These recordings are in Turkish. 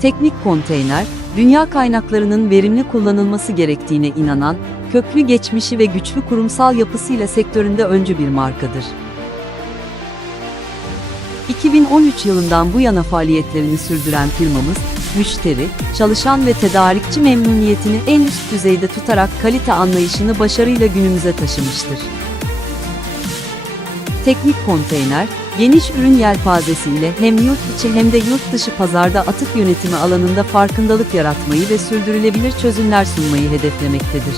Teknik konteyner, dünya kaynaklarının verimli kullanılması gerektiğine inanan, köklü geçmişi ve güçlü kurumsal yapısıyla sektöründe öncü bir markadır. 2013 yılından bu yana faaliyetlerini sürdüren firmamız, müşteri, çalışan ve tedarikçi memnuniyetini en üst düzeyde tutarak kalite anlayışını başarıyla günümüze taşımıştır. Teknik konteyner, geniş ürün yelpazesiyle hem yurt içi hem de yurt dışı pazarda atık yönetimi alanında farkındalık yaratmayı ve sürdürülebilir çözümler sunmayı hedeflemektedir.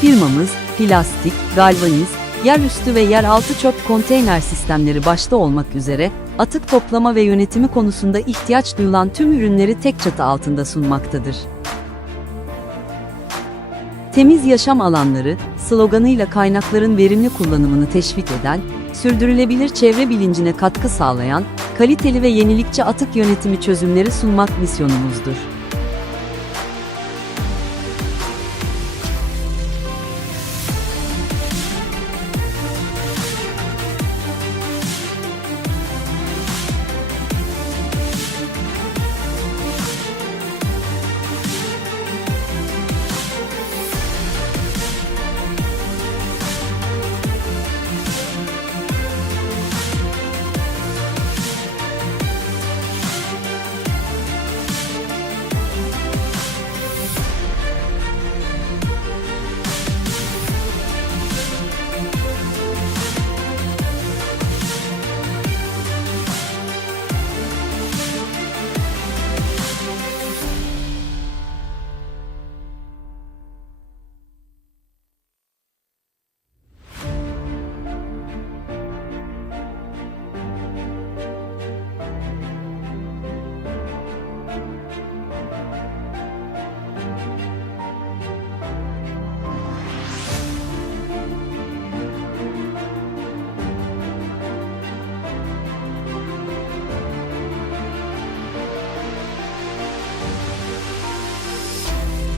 Firmamız, plastik, galvaniz, yerüstü ve yeraltı çöp konteyner sistemleri başta olmak üzere, atık toplama ve yönetimi konusunda ihtiyaç duyulan tüm ürünleri tek çatı altında sunmaktadır. Temiz yaşam alanları, sloganıyla kaynakların verimli kullanımını teşvik eden, sürdürülebilir çevre bilincine katkı sağlayan, kaliteli ve yenilikçi atık yönetimi çözümleri sunmak misyonumuzdur.